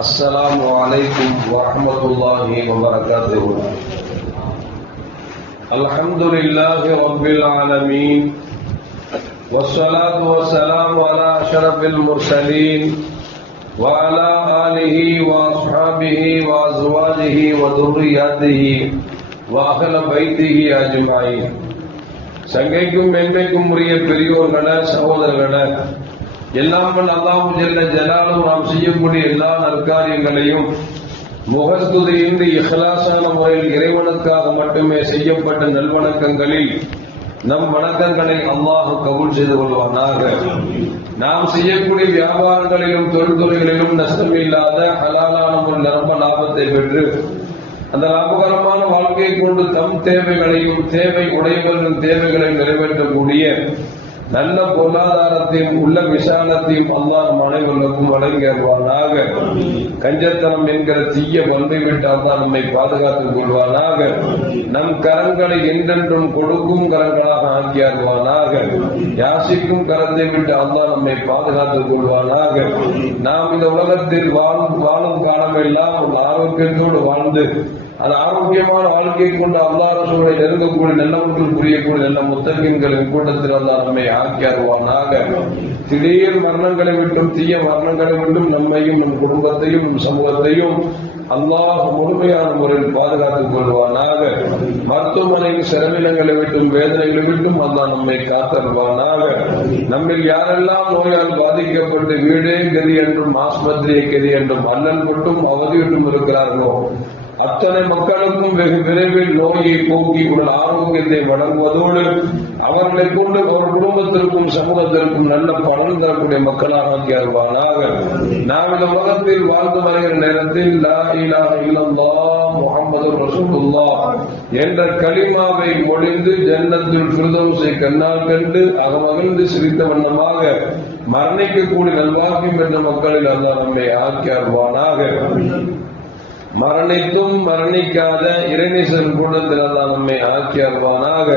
السلام عليكم ورحمة الله وبركاته. الحمد لله رب العالمين والصلاة والسلام على أشرف المرسلين وعلى آله وأصحابه وأزواجه وذرياته وأهل بيته أجمعين. சங்கைக்கும் மென்மைக்கும் உரிய பெரியோர்கள சகோதரர்கள, எல்லாம் அல்லாஹ் ஜல்ல ஜலாலுஹு நாம் செய்யக்கூடிய எல்லா நற்காரியங்களையும் முகஸ்துதியின்றி இஹ்லாஸான முறையில் இறைவனுக்காக மட்டுமே செய்யப்பட்ட நல்வணக்கங்களில் நம் வணக்கங்களை அல்லாஹ் கபூல் செய்து கொள்வானாக. நாம் செய்யக்கூடிய வியாபாரங்களிலும் தொழில்துறைகளிலும் நஷ்டமில்லாத ஹலாலான ஒரு நிரம்ப லாபத்தை பெற்று அந்த லாபகரமான வாழ்க்கையை கொண்டு தம் தேவைகளையும் தேவை உடையவர்களின் தேவைகளையும் நிறைவேற்றக்கூடிய நல்ல பொருளாதாரத்தையும் உள்ள விசாலத்தையும் அல்லாஹ் அனைவருக்கும் வழங்கிடுவானாக. கஞ்சத்தனம் என்கிற தீய பண்பை விட்டு அல்லாஹ் நம்மை பாதுகாத்துக் கொள்வானாக. நம் கரங்களை என்றென்றும் கொடுக்கும் கரங்களாக ஆக்கியாருவானாக. யாசிக்கும் கரத்தை விட்டு அல்லாஹ் நம்மை பாதுகாத்துக் கொள்வானாக. நாம் இந்த உலகத்தில் வாழும் காலமெல்லாம் ஒரு ஆரோக்கியத்தோடு வாழ்ந்து அந்த ஆரோக்கியமான வாழ்க்கையை கொண்டு அல்லாஹ் ரசூலை நெருங்கக்கூடிய நல்லவர்கள் புரியக்கூடிய நல்ல முத்தகீன்களின் கூட்டத்தில் அல்லாஹ் நம்மை ஆக்கியாருவானாக. திடீர் மரணங்களை விட்டும் தீய மரணங்களை விட்டும் நம்மையும் நம் குடும்பத்தையும் நம் சமூகத்தையும் அல்லாஹ் முழுமையான முறையில் பாதுகாத்துக் கொள்வானாக. மருத்துவமனையின் செலவினங்களை விட்டும் வேதனைகளை விட்டும் அல்லாஹ் நம்மை காத்தருவானாக. நம்மில் யாரெல்லாம் நோயால் பாதிக்கப்பட்டு வீடே கதி என்றும் ஆஸ்பத்திரியை கதி என்றும் அல்லல் கொட்டும் அவதியிட்டும் இருக்கிறார்களோ அத்தனை மக்களுக்கும் வெகு விரைவில் நோயை போக்கி உடல் ஆரோக்கியத்தை வழங்குவதோடு அவர்களை கொண்டு ஒரு குடும்பத்திற்கும் சமூகத்திற்கும் நல்ல பலன் தரக்கூடிய மக்களாக ஆக்கியாருவானாக. நாம் இந்த உலகத்தில் வாழ்ந்து வருகிற நேரத்தில் லா இலாஹ இல்லல்லாஹ் முஹம்மதுர் ரசூலுல்லாஹ் என்ற கலிமாவை மொழிந்து ஜன்னத்துல் ஃபிர்தௌஸை கண்ணால் கண்டு அகமகிழ்ந்து சிரித்த வண்ணமாக மரணிக்கக்கூடிய நல்வாக்கியம் என்ற மக்களில் அல்லாஹ் நம்மை ஆக்கியாருவானாக. மரணித்தும் மரணிக்காத இறைநேசர் கூட்டத்தில் அல்லாஹ் நம்மை ஆக்கியாருவானாக.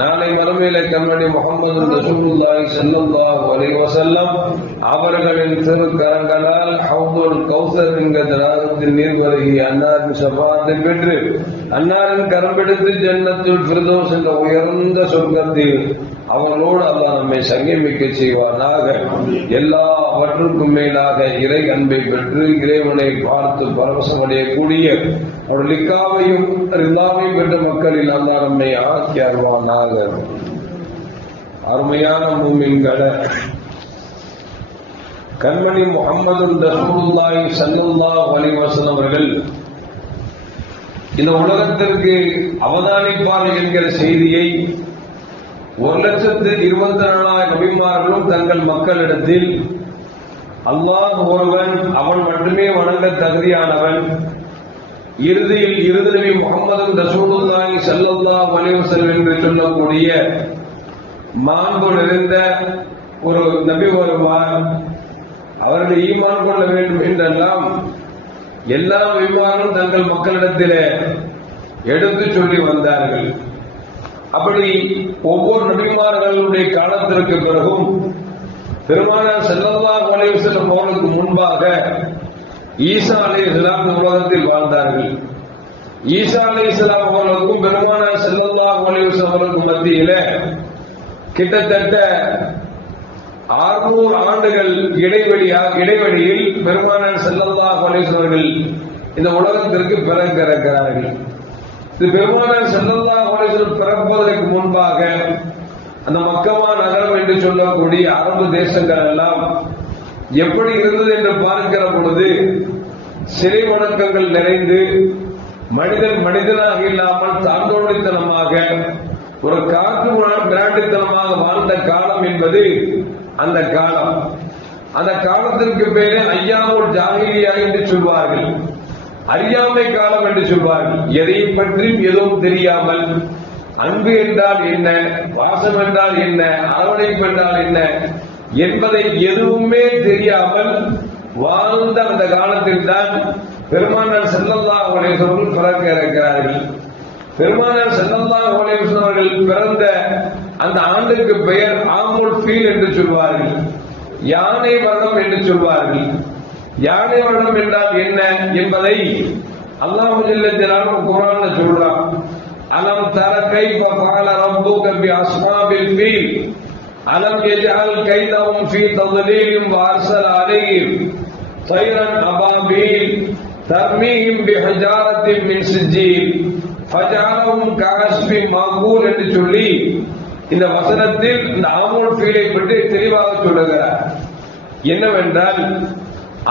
நாளை மறுமையிலே கண்மணி முஹம்மது ரசூலுல்லாஹி ஸல்லல்லாஹு அலைஹி வஸல்லம் அவர்களின் திருக்கரங்களால் ஹவ்துல் கௌசர் என்கிற தடாகத்தில் நீர் வருகி அன்னாரின் ஷஃபாஅத்தை பெற்று அன்னாரின் கரம்பிடித்து ஜன்னத்துல் ஃபிர்தௌஸ் என்ற உயர்ந்த சொர்க்கத்தில் அவர்களோடு அல்லாஹ் நம்மை சங்கமிக்க செய்வானாக. எல்லாவற்றுக்கும் மேலாக இறை அன்பை பெற்று இறைவனை பார்த்து பரவசமடையக்கூடிய ஒரு லிக்காவையும் ரில்லாவையும் பெற்ற மக்களில் அல்லாஹ் நம்மை ஆக்கியாருவானாக. அருமையான மூமின்கள, கண்மணி முஹம்மது ரசூலுல்லாஹி ஸல்லல்லாஹு அலைஹி வஸல்லம் அவர்கள் இந்த உலகத்திற்கு அவதானிப்பார் என்கிற செய்தியை 1,24,000 நபிமார்களும் தங்கள் மக்களிடத்தில் அல்லாஹ் ஒருவன், அவன் மட்டுமே வணங்க தகுதியானவன், இறுதியில் இறுதி நபி முஹம்மது ரசூலுல்லாஹி ஸல்லல்லாஹு அலைஹி வஸல்லம் என்று சொல்லக்கூடிய மாண்பு நிறைந்த ஒரு நபி வருவார், அவர்கள் ஈமான் கொள்ள வேண்டும் என்றெல்லாம் எல்லா நபிமார்களும் தங்கள் மக்களிடத்திலே எடுத்து சொல்லி வந்தார்கள். அப்படி ஒவ்வொரு நபிமார்களுடைய காலத்திற்கு பிறகும் பெருமானார் ஸல்லல்லாஹு அலைஹி வஸல்லம் அவர்களுக்கு முன்பாக ஈசா அலைஹிஸ்ஸலாம் உலகத்தில் வாழ்ந்தார்கள். ஈசா அலைஹிஸ்ஸலாம் அவர்களுக்கும் பெருமானார் ஸல்லல்லாஹு அலைஹி வஸல்லம் அவர்களுக்கும் மத்தியிலே கிட்டத்தட்ட 600 ஆண்டுகள் இடைவெளியில் பெருமானார் ஸல்லல்லாஹு அலைஹி வஸல்லம் அவர்கள் இந்த உலகத்திற்கு பிறக்கிறார்கள். பெருமானார் ஸல்லல்லாஹு அலைஹி வஸல்லம் பிறப்பதற்கு முன்பாக அந்த மக்கமா நகரம் என்று சொல்லக்கூடிய அரபு தேசங்கள் எல்லாம் எப்படி இருந்தது என்று பார்க்கிற பொழுது சிலை வணக்கங்கள் நிறைந்து மனிதனாக இல்லாமல் தாண்டோடித்தனமாக ஒரு காற்று பிராண்டித்தனமாக வாழ்ந்த காலம் என்பது அந்த காலம். அந்த காலத்திற்கு பேரே ஐயாமுல் ஜாஹிலியா என்று சொல்வார்கள், அறியாமை காலம் என்று சொல்வார்கள். எதையும் பற்றியும் எதுவும் தெரியாமல், அன்பு என்றால் என்ன, பாசம் என்றால் என்ன, அரவணைப்பு என்றால் என்ன என்பதை எதுவுமே தெரியாமல் வாழ்ந்த அந்த காலத்தில் தான் பெருமானார் ஸல்லல்லாஹு அலைஹி வஸல்லம் பிறக்க இருக்கிறார்கள். பெருமானார் ஸல்லல்லாஹு அலைஹி வஸல்லம் அவர்கள் பிறந்த அந்த ஆண்டுக்கு பெயர் ஆமுல் ஃபீல் என்று சொல்வார்கள், யானை வருடம் என்று சொல்வார்கள். யானை வருடம் என்றால் என்ன என்பதை அல்லாஹ் ஜல்ல ஜலாலுஹு குர்ஆன்ல சொல்றான். அலம் தர கைஃப ஃபஅல ரப்புக பி அஸ்ஹாபில் ஃபீல் அலம் யஜ்அல் கைதஹும் ஃபீ தضلீல் வ அர்ஸல அலைஹிம் தைரன் அபாபீல் தர்மீஹிம் பிஹஜாரத்தின் மின் சிஜ்ஜீல் ஃபஜஅலஹும் கஅஸ்ஃபின் மஅகூல் என்று சொல்லி இந்த வசனத்தில் இந்த ஆமூல் ஃபீலை பற்றி தெளிவாக சொல்லுகிறார். என்னவென்றால்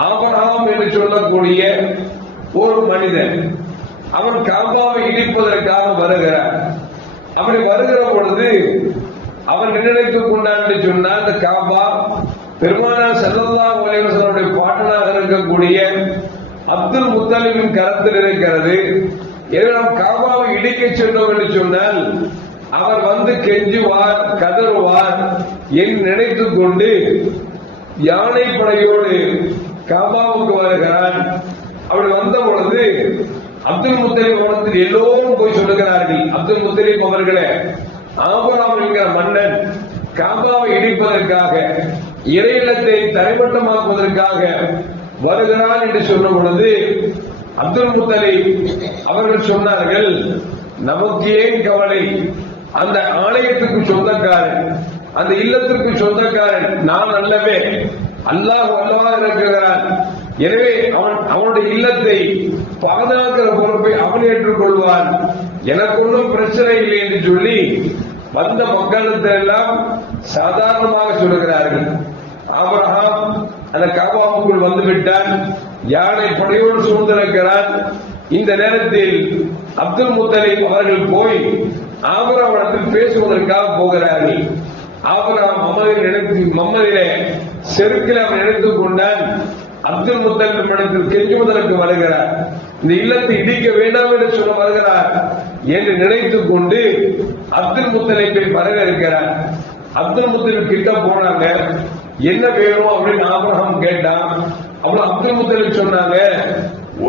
ஆபிரகாம் என்று சொல்லக்கூடிய ஒரு மனிதன் அவன் காபாவை இடிப்பதற்காக வருகிறார். அப்படி வருகிற பொழுது அவன் நினைத்துக் கொண்டான் என்று சொன்னால் அந்த காபா பெருமானார் ஸல்லல்லாஹு அலைஹி வஸல்லம் பாட்டனாக இருக்கக்கூடிய அப்துல் முத்தலிபின் கரத்தில் இருக்கிறது. எனவே நாம் காபாவை இடிக்க சென்றோம் என்று சொன்னால் அவர் வந்து கெஞ்சுவார், கதறுவார் என்று நினைத்துக் கொண்டு யானை படையோடு காபாவுக்கு வருகிறான். அப்படி வந்த பொழுது அப்துல் முத்தலிப் அவர்கள் எல்லோரும் போய் சொல்லுகிறார்கள், அப்துல் முத்தலிப் அவர்களே, ஆபிரகாம் என்கிற மன்னன் காபாவை இடிப்பதற்காக இறையிலத்தை தரைமட்டமாக்குவதற்காக வருகிறான் என்று சொன்ன பொழுது அப்துல் முத்தலிப் அவர்கள் சொன்னார்கள், நமக்கு ஏன் கவலை, அந்த ஆலயத்துக்கு சொந்தக்காரன், அந்த இல்லத்திற்கு சொந்தக்காரன் நான் அல்லவே, அல்லாஹ் அல்லவா இருக்கிறான். எனவே அவனுடைய இல்லத்தை பாதுகாக்கிற பொறுப்பை அவன் ஏற்றுக் கொள்வான், எனக்கு ஒன்றும் பிரச்சனை இல்லை என்று சொல்லி வந்த மக்களுக்கு எல்லாம் சாதாரணமாக சொல்லுகிறார்கள். ஆபிரகாம் அந்த காபாவுக்குள் வந்து விட்டான், யானை படையோடு சூழ்ந்திருக்கிறான். இந்த நேரத்தில் அப்துல் முத்தலிப் அவர்கள் போய் ஆபிரகாமிடத்தில் பேசுவதற்காக போகிறார்கள். ஆபிரகாம் மம்மதிலே செருக்கில் அவன் எடுத்துக் கொண்டான். அப்துல் முத்தலிப் இடத்தில் கெஞ்சுவதற்கு வருகிறார். இந்த இல்லத்தை இடிக்க வேண்டாம் என்று சொல்ல வருகிறார் என்று நினைத்துக் கொண்டு அப்துல் முத்தலிப்பை வரவேற்கிறார். அப்துல் முத்தலிப் கிட்ட போனாங்க, என்ன வேணும் அப்படின்னு ஆபிரகாம் கேட்டான். அப்புறம் அப்துல் முத்தலிப் சொன்னாங்க,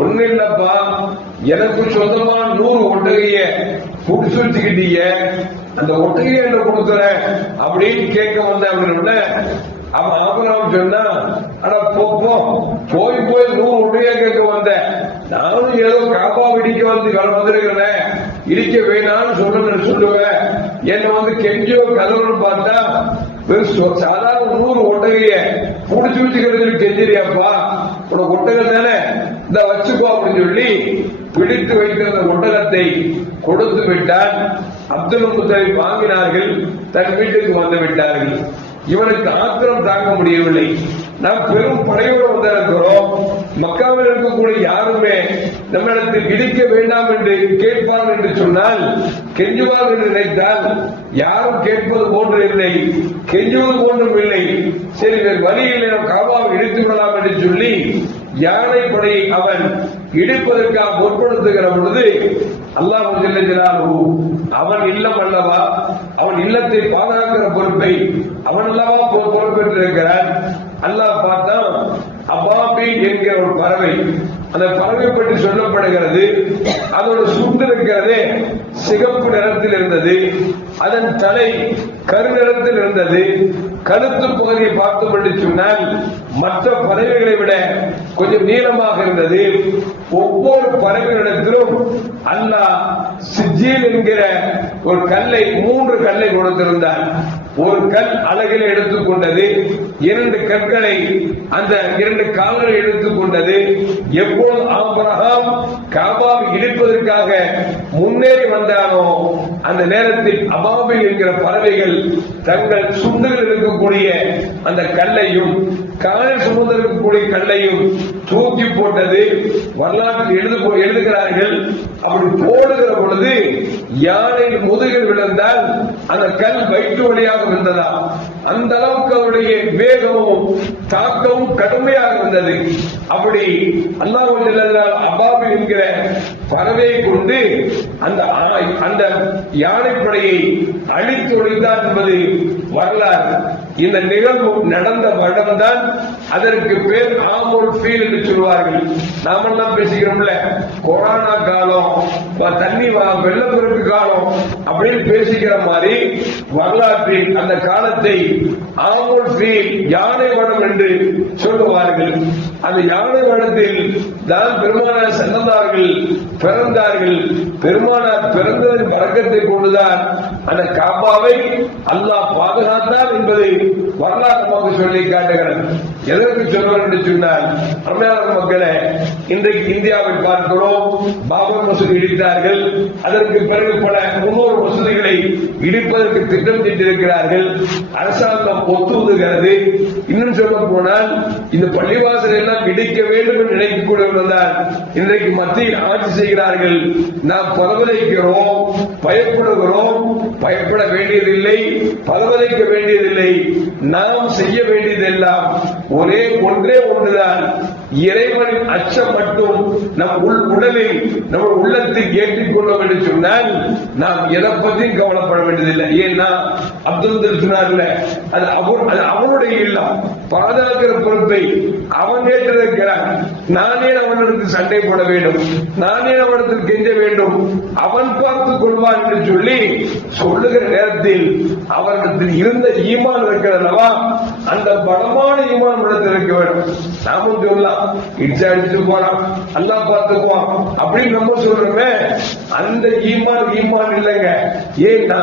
ஒண்ணு இல்லப்பா, எனக்கு சொந்தமா 100 ஒட்டகைய புடிச்சு வச்சுக்கிட்டீங்க, அந்த ஒட்டகைய என்ன கொடுக்குறேன் அப்படின்னு கேட்க வந்த அப்படின்னு அவன் ஆபிரகாம் சொன்னா, ஆனா போய் 100 ஒட்டகைய கேட்க வந்த, நானும் ஏதோ காபா இடிக்க வந்திருக்கிறேன், இடிக்க வேணாம்னு சொல்லுவேன், என்ன வந்து கெஞ்சோ கதவுன்னு பார்த்தா சாதாரண 100 ஒட்டகைய புடிச்சு வச்சுக்கிறது கெஞ்சிரியாப்பா, உனக்கு ஒட்டகம் தானே, இந்த வச்சுக்கோ அப்படின்னு சொல்லி பிடித்து வைத்திருந்த ஒட்டகத்தை கொடுத்து விட்டான். அப்துல் முத்தலிப் வாங்கினார்கள், தன் வீட்டுக்கு வந்து விட்டார்கள். இவனுக்கு ஆத்திரம் தாங்க முடியவில்லை. நாம் பெரும் படையோடு வந்திருக்கிறோம், மக்காவில் இருக்கக்கூடிய யாருமே நம்மிடத்தில் இடிக்க வேண்டாம் என்று கேட்பார்கள் என்று சொன்னால், கெஞ்சுவார் என்று நினைத்தால் யாரும் கேட்பது போன்று இல்லை, கெஞ்சுவது போன்றும் இல்லை. சரி, வழியில் நாம் காபாவை இடித்துக் கொள்ளலாம் என்று சொல்லி யானை படையை அவன் இடிப்பதற்காக பொருட்படுத்துகிற பொழுது அல்லாஹ் ஜல்ல ஜலாலுஹு அவன் இல்லம் அல்லவா, அவன் இல்லத்தை பாதுகாக்கிற பொறுப்பை அவன் அல்லவா பொறுப்பேற்றிருக்கிறான். அல்லாஹ் பார்த்தா அபாபீல் என்கிற ஒரு பறவை, அந்த பறவை பற்றி சொல்லப்படுகிறது. அதோட சுண்டு இருக்கிறதே சிகப்பு நிறத்தில் இருந்தது, அதன் தலை கருநிறத்தில் இருந்தது, கழுத்து பகுதியை பார்த்தோம் என்று சொன்னால் மற்ற பறவைகளை விட கொஞ்சம் நீளமாக இருந்தது. ஒவ்வொரு பறவைகளிடத்திலும் அல்லாஹ் சிஜ்ஜீல் என்கிற ஒரு கல்லை, 3 கல்லை கொடுத்திருந்தான். ஒரு கல் அழகில் எடுத்துக்கொண்டது, 2 கற்களை அந்த 2 கால்களை எடுத்துக்கொண்டது. எப்போது ஆபிரகாம் காபாவை இடிப்பதற்காக முன்னேறி வந்தானோ அந்த நேரத்தில் அபாபில் என்கிற பறவைகள் தங்கள் சுண்டுகள் இருக்கக்கூடிய அந்த கல்லையும் காலில் சுமந்திருக்கக்கூடிய கல்லையும் தூக்கி போட்டது. வரலாற்றில் எழுதுகிறார்கள், அப்படி போடுகிற பொழுது யானை முதுகில் விழுந்தால் அந்த கல் வயிற்று வழியாக விழுந்ததா, அந்த அளவுக்கு அவருடைய வேகமும் தாக்கமும் கடுமையாக இருந்தது. அப்படி அல்லாஹ் அபாபில் என்கிற பறவையை கொண்டு அந்த யானைப்படையை அழித்து ஒழித்தார் என்பது வரலாறு. இந்த நிகழ்வு நடந்த வருடம்தான் அதற்கு பேர் ஆமுல் ஃபீல் என்று சொல்வார்கள். நாமெல்லாம் பேசிக்கிறோம்ல, கொரோனா காலம், தண்ணி வெள்ளப்பெருக்கு காலம் அப்படின்னு பேசிக்கிற மாதிரி வரலாற்றில் அந்த காலத்தை ஆமுல் ஃபீல், யானை வனம் என்று சொல்லுவார்கள். அந்த யானை வனத்தில் தான் பெருமானார் சென்றார்கள், பிறந்தார்கள். பெருமானார் பிறந்ததன் பழக்கத்தை கொண்டுதான் அந்த காபாவை அல்லாஹ் பாதுகாத்தார் என்பதை வரலாறு நமக்கு சொல்லி காட்டுகிறது. எதற்கு சொல்றோம் என்று சொன்னால், தமிழ்நாடு மக்களை இன்றைக்கு இந்தியாவில் பார்க்கிறோம், பாபர் மசூதி இடித்தார்கள். அதற்கு பிறகு பல 300 மசூதிகளை இடிப்பதற்கு திட்டம் தீட்டிருக்கிறார்கள். அரசாங்கம் ஒத்துவதுகிறது. இன்னும் சொல்ல போனால் இந்த பள்ளிவாசல் எல்லாம் இடிக்க வேண்டும் என்று நினைக்கக்கூடியவர்கள்தான் இன்றைக்கு மத்தியில் ஆட்சி செய்கிறார்கள். நாம் பரவலைக்கிறோம், பயப்படுகிறோம். பயப்பட வேண்டியதில்லை, பரவலைக்க வேண்டியதில்லை. நாம் செய்ய வேண்டியதெல்லாம் ஒன்றே ஒன்றுதான், இறைவனின் அச்சம் மட்டும் நம் உடலில், நம்ம உள்ளத்தில் ஏற்றிக்கொண்டோம் என்று சொன்னால் நாம் எதை பற்றியும் கவலைப்பட வேண்டியதில்லை. ஏன்னா அப்துல் சொன்னார்ல, அது அவனுடைய இல்லம், பாதுகாக்கிற பொறுப்பை அவன் ஏற்றிருக்கிறான். நானே அவனுக்கு சண்டை போட வேண்டும், நானே அவனிடத்தில் கெஞ்ச வேண்டும், அவன் பார்த்துக் கொள்வான் என்று சொல்லி சொல்லுகிற நேரத்தில் அவரிடத்தில் இருந்த ஈமான் இருக்கிறதல்லவா, அந்த பலமான ஈமான் இடத்தில் இருக்க வேண்டும். நாமும் சொல்லலாம், இடிச்சு அடிச்சு போலாம், அல்லாஹ் பார்த்துக்குவான் அப்படின்னு நம்ம சொல்றோமே, அந்த ஈமான் இல்லைங்க. ஏன்னா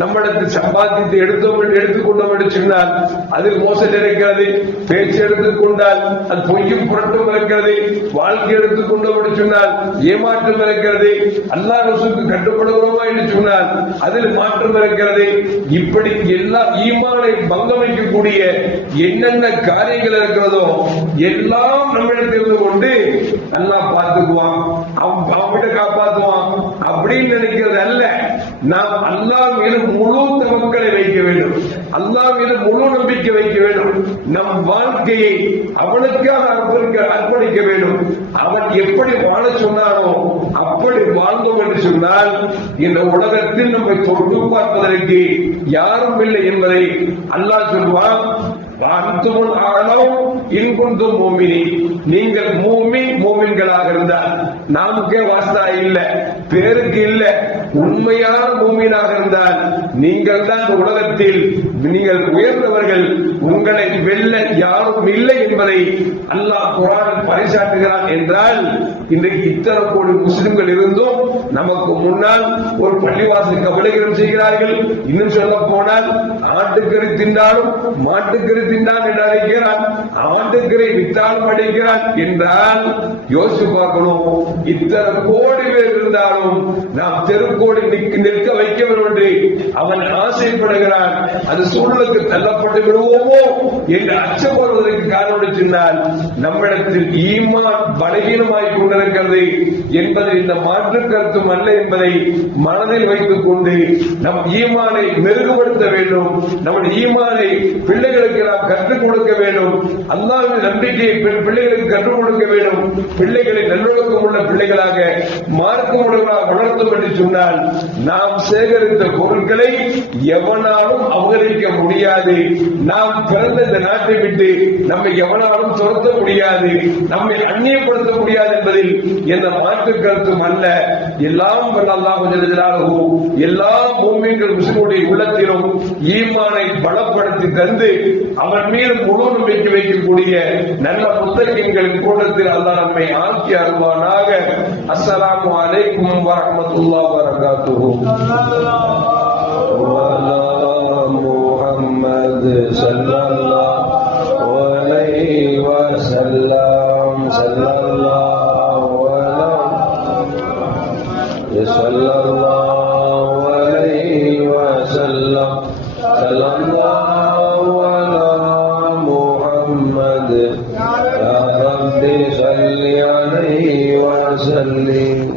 நம்மிடத்தில் சம்பாதித்து எடுத்துக்கொண்டோம் என்று சொன்னால் அதில் மோசடி இருக்கிறது. பேச்சு எடுத்துக்கொண்டால் அது பொய்யும் புரட்டும் இருக்கிறது. வாழ்க்கை எடுத்துக்கொண்டோம் என்று சொன்னால் ஏமாற்றம் இருக்கிறது. அல்லாஹ் ரசூலுக்கு கட்டுப்படுகிறோமா என்று சொன்னால் அதில் மாற்றம் இருக்கிறது. இப்படி எல்லா ஈமானை பங்கம் வைக்கக்கூடிய என்னென்ன காரியங்கள் இருக்கிறதோ எல்லாம் நம்மிடத்திலிருந்து கொண்டு நல்லா பார்த்துக்குவான், அவன்கிட்ட காப்பாற்றுவான் அப்படின்னு நினைக்கிறது அல்ல. நாம் அல்லாஹ் மீது முழு தவக்கலை வைக்க வேண்டும், அல்லாஹ் மீது முழு நம்பிக்கை வைக்க வேண்டும். நம் வாழ்க்கையை அவனுக்காக அர்ப்பணிக்க வேண்டும். அவன் எப்படி வாழ சொன்னானோ அப்படி வாழ்ந்தோம் என்று சொன்னால் இந்த உலகத்தில் நம்மை தொட்டு பார்ப்பதற்கு யாரும் இல்லை என்பதை அல்லாஹ் சொல்வான். நீங்கள் மூமின்களாக இருந்தால், நாமுக்கே வாஸ்தா இல்ல, பேருக்கு இல்ல, உண்மையான மூமினாக இருந்தால் நீங்கள் தான் உலகத்தில் நீங்கள் உயர்ந்தவர்கள், உங்களை வெல்ல யாரும் இல்லை என்பதை அல்லாஹ் குர்ஆனில் பறைசாற்றுகிறான். என்றால் இன்றைக்கு இத்தனை கோடி முஸ்லிம்கள் இருந்தும் நமக்கு முன்னால் ஒரு பள்ளிவாசல் கபலீகரம் செய்கிறார்கள். இன்னும் சொல்ல போனால் ஆட்டுக்கறி தின்றாலும் மாட்டுக்கறி தின்றான் என்று அழைக்கிறான், ஆட்டுக்கறி வித்தாலும் அடிக்கிறான் என்றால் யோசிச்சு பார்க்கணும். இத்தனை கோடி பேர் இருந்தாலும் நாம் தெருக்கோடி நிற்க வைக்க வேண்டும் என்று அவன் ஆசைப்படுகிறான். அது சூழலுக்கு தள்ளப்பட்டு விடுவோமோ என்று அச்சப்படுவதற்கு காரணம் சொன்னால் நம்மிடத்தில் ஈமான் பலகீனமாய் கொண்டிருக்கிறது என்பதை இந்த மாற்று கருத்தும் அல்ல என்பதை மனதில் வைத்துக் கொண்டு நம் ஈமானை மெருகுபடுத்த வேண்டும். நம்முடைய ஈமானை பிள்ளைகளுக்கு நாம் கற்றுக் கொடுக்க வேண்டும். அல்லாஹ்வின் நம்பிக்கையை பிள்ளைகளுக்கு கற்றுக் கொடுக்க வேண்டும். பிள்ளைகளை நல்லொழுக்கம் உள்ள பிள்ளைகளாக மார்க்கமுள்ளவர்களாக வளர்த்தோம் என்று சொன்னால் நாம் சேகரித்த பொருட்களை எவனாலும் அபகரிக்க முடியாது. நாம் பிறந்த இந்த நாட்டை விட்டு நம்மை எவனாலும் துரத்த முடியாது, நம்மை அந்நியப்படுத்த முடியாது என்பதில் எந்த மாற்று கருத்தும் அல்ல. எல்லாம் அல்லாஹ் எல்லா மூமின்கள் முஸ்லிமுடைய உள்ளத்திலும் ஈமானை பலப்படுத்தி தந்து அவன் மீது முழு நம்பிக்கை வைக்கக்கூடிய நல்ல முத்தகீன்களின் கூட்டத்தில் அல்லாஹ் நம்மை ஆக்கி அருள்வானாக. அஸ்ஸலாமு அலைக்கும் வரஹ்மத்துல்லாஹி வபரகாத்துஹு. முஹம்மது ஸல்லல்லாஹு அலைஹி வஸல்லம் ஸல்லல்லாஹு அலைஹி வஸல்லம் ஸல்லல்லாஹு அலா முஹம்மது யா ரப்பி ஸல்லி அலைஹி வஸல்லிம்.